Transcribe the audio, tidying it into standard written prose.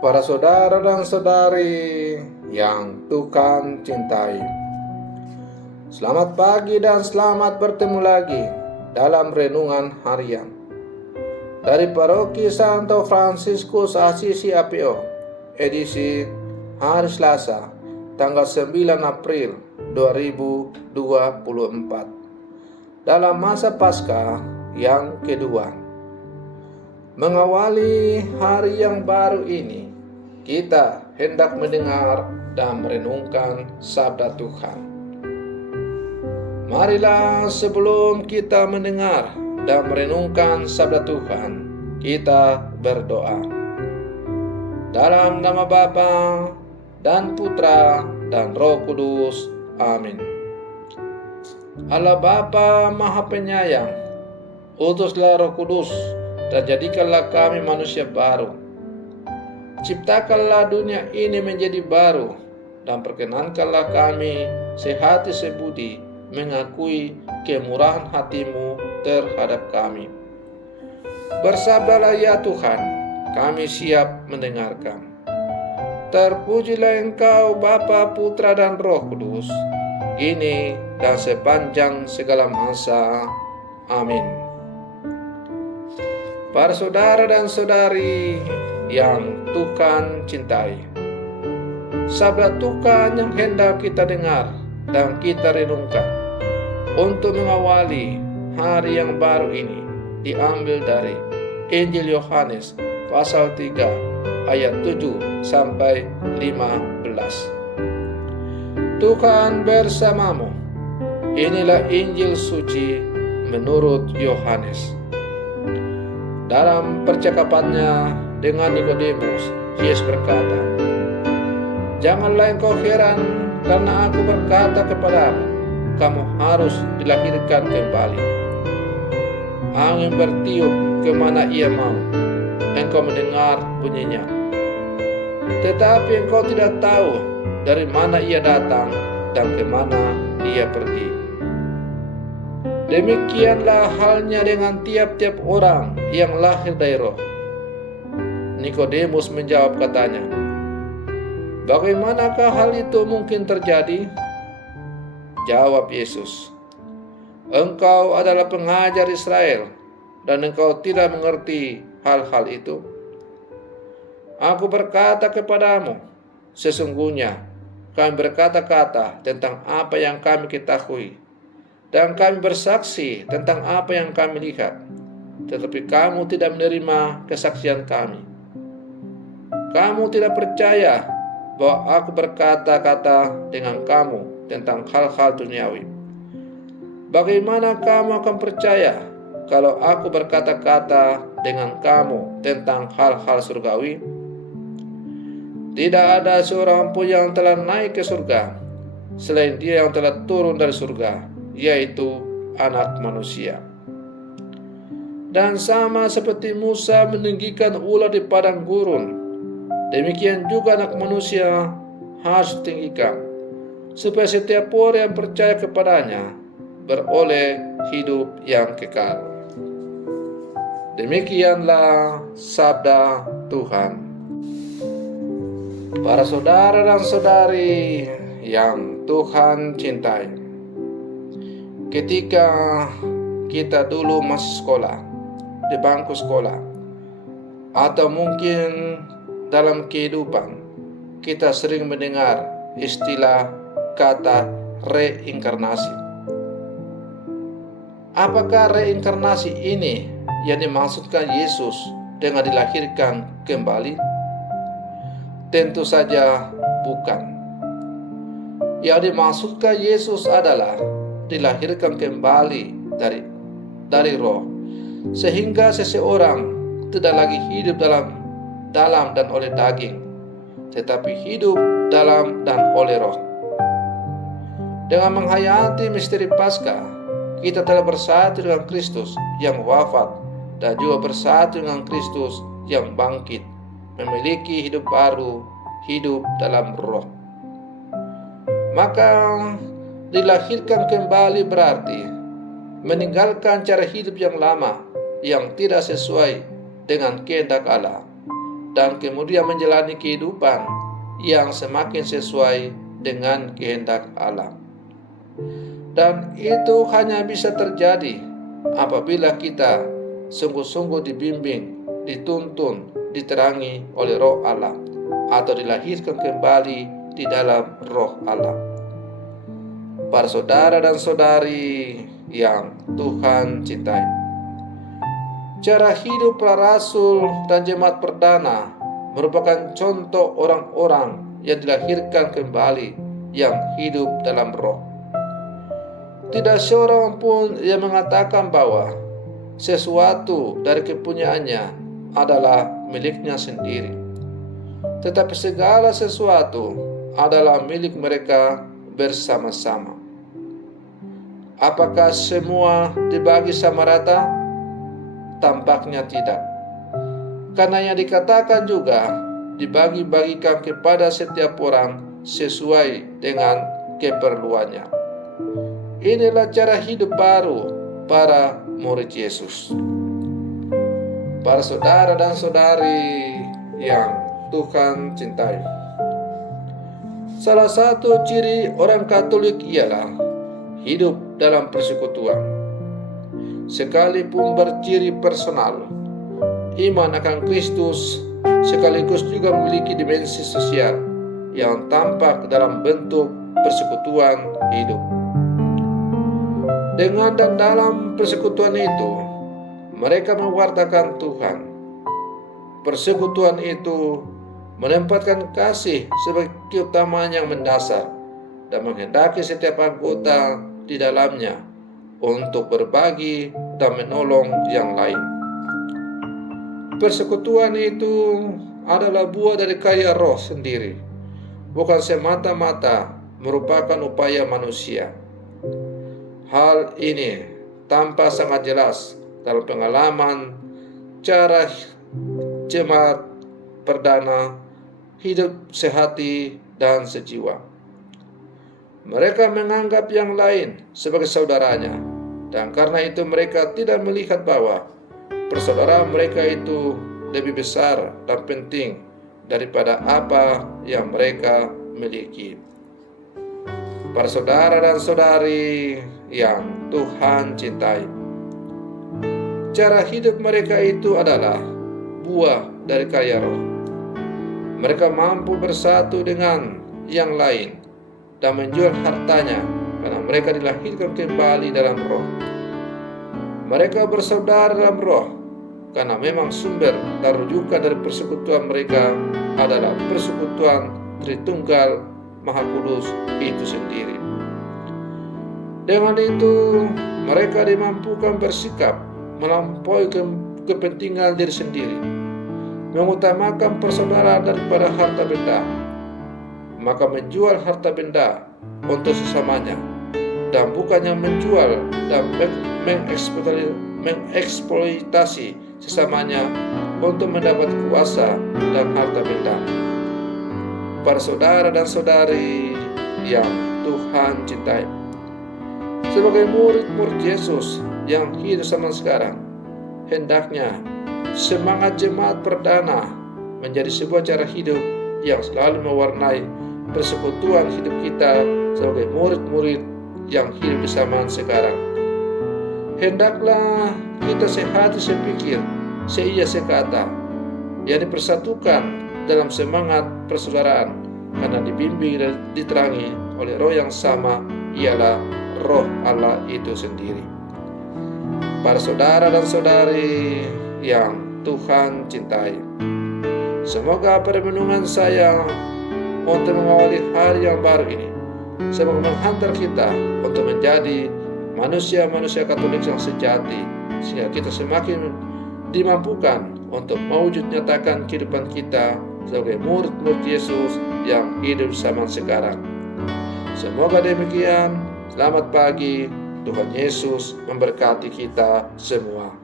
Para saudara dan saudari yang Tuhan cintai, selamat pagi dan selamat bertemu lagi dalam renungan harian dari Paroki Santo Fransiskus Assisi APO, edisi hari Selasa, tanggal 9 April 2024, dalam masa Paskah yang kedua. Mengawali hari yang baru ini, kita hendak mendengar dan merenungkan sabda Tuhan. Marilah sebelum kita mendengar dan merenungkan sabda Tuhan, kita berdoa. Dalam nama Bapa dan Putra dan Roh Kudus. Amin. Allah Bapa Maha Penyayang, utuslah Roh Kudus dan jadikanlah kami manusia baru. Ciptakanlah dunia ini menjadi baru, dan perkenankanlah kami sehati sebudi mengakui kemurahan hati-Mu terhadap kami. Bersabdalah ya Tuhan, kami siap mendengarkan. Terpujilah Engkau Bapa, Putra dan Roh Kudus, kini dan sepanjang segala masa. Amin. Para saudara dan saudari yang Tuhan cintai, sabda Tuhan yang hendak kita dengar dan kita renungkan untuk mengawali hari yang baru ini diambil dari Injil Yohanes pasal 3 ayat 7 sampai 15. Tuhan bersamamu. Inilah Injil suci menurut Yohanes. Dalam percakapannya dengan Nikodemus, Yesus berkata, "Janganlah engkau heran karena aku berkata kepadamu, kamu harus dilahirkan kembali. Angin bertiup kemana ia mau, engkau mendengar bunyinya. Tetapi engkau tidak tahu dari mana ia datang dan kemana ia pergi. Demikianlah halnya dengan tiap-tiap orang yang lahir dari roh." Nikodemus menjawab katanya, "Bagaimanakah hal itu mungkin terjadi?" Jawab Yesus, "Engkau adalah pengajar Israel dan engkau tidak mengerti hal-hal itu? Aku berkata kepadamu, sesungguhnya kami berkata-kata tentang apa yang kami ketahui, dan kami bersaksi tentang apa yang kami lihat, tetapi kamu tidak menerima kesaksian kami. Kamu tidak percaya bahwa aku berkata-kata dengan kamu tentang hal-hal duniawi. Bagaimana kamu akan percaya kalau aku berkata-kata dengan kamu tentang hal-hal surgawi? Tidak ada seorang pun yang telah naik ke surga selain Dia yang telah turun dari surga, yaitu Anak Manusia. Dan sama seperti Musa meninggikan ular di padang gurun, demikian juga Anak Manusia harus ditinggikan, supaya setiap orang yang percaya kepadanya beroleh hidup yang kekal." Demikianlah sabda Tuhan. Para saudara dan saudari yang Tuhan cintai, ketika kita dulu masih sekolah, di bangku sekolah, atau mungkin dalam kehidupan, kita sering mendengar istilah kata reinkarnasi. Apakah reinkarnasi ini yang dimaksudkan Yesus dengan dilahirkan kembali? Tentu saja bukan. Yang dimaksudkan Yesus adalah dilahirkan kembali dari roh, sehingga seseorang tidak lagi hidup dalam dan oleh daging, tetapi hidup dalam dan oleh roh. Dengan menghayati misteri Paskah, kita telah bersatu dengan Kristus yang wafat dan juga bersatu dengan Kristus yang bangkit, memiliki hidup baru, hidup dalam roh. Maka dilahirkan kembali berarti meninggalkan cara hidup yang lama yang tidak sesuai dengan kehendak Allah dan kemudian menjalani kehidupan yang semakin sesuai dengan kehendak Allah. Dan itu hanya bisa terjadi apabila kita sungguh-sungguh dibimbing, dituntun, diterangi oleh Roh Allah, atau dilahirkan kembali di dalam Roh Allah. Para saudara dan saudari yang Tuhan cintai, cara hidup para rasul dan jemaat perdana merupakan contoh orang-orang yang dilahirkan kembali, yang hidup dalam Roh. Tidak seorang pun yang mengatakan bahwa sesuatu dari kepunyaannya adalah miliknya sendiri, tetapi segala sesuatu adalah milik mereka bersama-sama. Apakah semua dibagi sama rata? Tampaknya tidak. Karena yang dikatakan juga dibagi-bagikan kepada setiap orang sesuai dengan keperluannya. Inilah cara hidup baru para murid Yesus. Para saudara dan saudari yang Tuhan cintai, salah satu ciri orang Katolik ialah hidup dalam persekutuan. Sekalipun berciri personal, iman akan Kristus sekaligus juga memiliki dimensi sosial yang tampak dalam bentuk persekutuan hidup. Dengan dan dalam persekutuan itu, mereka mewartakan Tuhan. Persekutuan itu menempatkan kasih sebagai keutamaan yang mendasar dan menghendaki setiap anggota di dalamnya untuk berbagi dan menolong yang lain. Persekutuan itu adalah buah dari karya Roh sendiri, bukan semata-mata merupakan upaya manusia. Hal ini tampak sangat jelas dalam pengalaman cara jemaat perdana hidup sehati dan sejiwa. Mereka menganggap yang lain sebagai saudaranya, dan karena itu mereka tidak melihat bahwa persaudaraan mereka itu lebih besar dan penting daripada apa yang mereka miliki. Para saudara dan saudari yang Tuhan cintai, cara hidup mereka itu adalah buah dari karya Roh. Mereka mampu bersatu dengan yang lain dan menjual hartanya karena mereka dilahirkan kembali dalam Roh. Mereka bersaudara dalam Roh karena memang sumber dan rujukan dari persekutuan mereka adalah persekutuan Tritunggal Maha Kudus itu sendiri. Dengan itu, mereka dimampukan bersikap melampaui kepentingan diri sendiri, mengutamakan persaudaraan daripada harta benda, maka menjual harta benda untuk sesamanya, dan bukannya menjual dan mengeksploitasi sesamanya untuk mendapat kuasa dan harta benda. Para saudara dan saudari yang Tuhan cintai, sebagai murid-murid Yesus yang hidup zaman sekarang, hendaknya semangat jemaat perdana menjadi sebuah cara hidup yang selalu mewarnai persekutuan hidup kita sebagai murid-murid yang hidup di zaman sekarang. Hendaklah kita sehati sepikir, seia sekata, yang dipersatukan dalam semangat persaudaraan, karena dibimbing dan diterangi oleh Roh yang sama, ialah Roh Allah itu sendiri. Para saudara dan saudari yang Tuhan cintai, semoga permenungan saya untuk mengawali hari yang baru ini semoga menghantar kita untuk menjadi manusia-manusia Katolik yang sejati, sehingga kita semakin dimampukan untuk mewujud nyatakan kehidupan kita sebagai murid-murid Yesus yang hidup zaman sekarang. Semoga demikian. Selamat pagi. Tuhan Yesus memberkati kita semua.